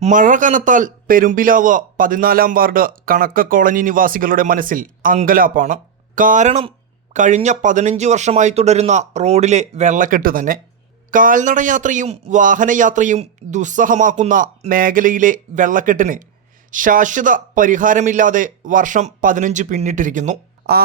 മഴ കനത്താൽ Perumpilavu 14-ാം ward കണക്ക colony നിവാസികളുടെ മനസ്സിൽ അങ്കലാപ്പാണ്. കാരണം കഴിഞ്ഞ 15 വർഷമായി തുടരുന്ന റോഡിലെ വെള്ളക്കെട്ട് തന്നെ. കാൽനടയാത്രയും വാഹനയാത്രയും ദുസ്സഹമാക്കുന്ന മേഖലയിലെ വെള്ളക്കെട്ടിന് ശാശ്വത പരിഹാരമില്ലാതെ വർഷം 15 പിന്നിട്ടിരിക്കുന്നു.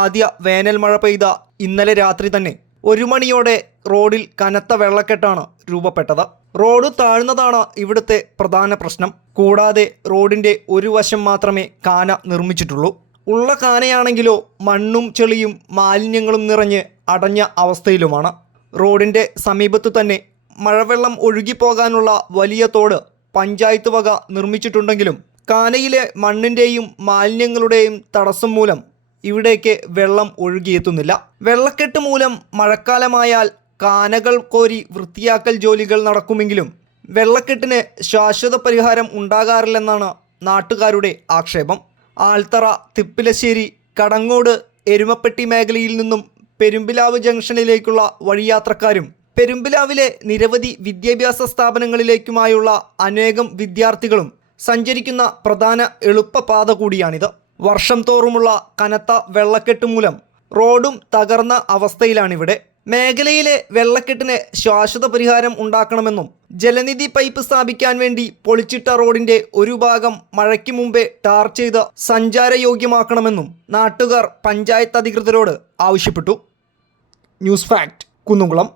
ആദ്യ വേനൽ മഴ പെയ്ത ഇന്നലെ രാത്രി തന്നെ 1 മണിയോടെ റോഡിൽ കനത്ത വെള്ളക്കെട്ടാണ് രൂപപ്പെട്ടത്. റോഡ് താഴ്ന്നതാണ് ഇവിടുത്തെ പ്രധാന പ്രശ്നം. കൂടാതെ റോഡിൻ്റെ ഒരു വശം മാത്രമേ കാന നിർമ്മിച്ചിട്ടുള്ളൂ. ഉള്ള കാനയാണെങ്കിലോ മണ്ണും ചെളിയും മാലിന്യങ്ങളും നിറഞ്ഞ് അടഞ്ഞ അവസ്ഥയിലുമാണ്. റോഡിൻ്റെ സമീപത്തു തന്നെ മഴവെള്ളം ഒഴുകിപ്പോകാനുള്ള വലിയ തോട് പഞ്ചായത്ത് വക നിർമ്മിച്ചിട്ടുണ്ടെങ്കിലും കാനയിലെ മണ്ണിൻ്റെയും മാലിന്യങ്ങളുടെയും തടസ്സം മൂലം ഇവിടേക്ക് വെള്ളം ഒഴുകിയെത്തുന്നില്ല. വെള്ളക്കെട്ട് മൂലം മഴക്കാലമായാൽ കാനകൾ കോരി വൃത്തിയാക്കൽ ജോലികൾ നടക്കുമെങ്കിലും വെള്ളക്കെട്ടിന് ശാശ്വത പരിഹാരം ഉണ്ടാകാറില്ലെന്നാണ് നാട്ടുകാരുടെ ആക്ഷേപം. ആൽത്തറ, തിപ്പിലശ്ശേരി, കടങ്ങോട്, എരുമപ്പെട്ടി മേഖലയിൽ നിന്നും പെരുമ്പിലാവ് ജംഗ്ഷനിലേക്കുള്ള വഴിയാത്രക്കാരും പെരുമ്പിലാവിലെ നിരവധി വിദ്യാഭ്യാസ സ്ഥാപനങ്ങളിലേക്കുമായുള്ള അനേകം വിദ്യാർത്ഥികളും സഞ്ചരിക്കുന്ന പ്രധാന എളുപ്പപാത കൂടിയാണിത്. വർഷം തോറുമുള്ള കനത്ത വെള്ളക്കെട്ട് മൂലം റോഡും തകർന്ന അവസ്ഥയിലാണിവിടെ. മേഖലയിലെ വെള്ളക്കെട്ടിന് ശാശ്വത പരിഹാരം ഉണ്ടാക്കണമെന്നും ജലനിധി പൈപ്പ് സ്ഥാപിക്കാൻ വേണ്ടി പൊളിച്ചിട്ട റോഡിൻ്റെ ഒരു ഭാഗം മഴയ്ക്ക് മുമ്പേ ടാർ ചെയ്ത് സഞ്ചാരയോഗ്യമാക്കണമെന്നും നാട്ടുകാർ പഞ്ചായത്ത് അധികൃതരോട് ആവശ്യപ്പെട്ടു. News fact, Kunnamkulam.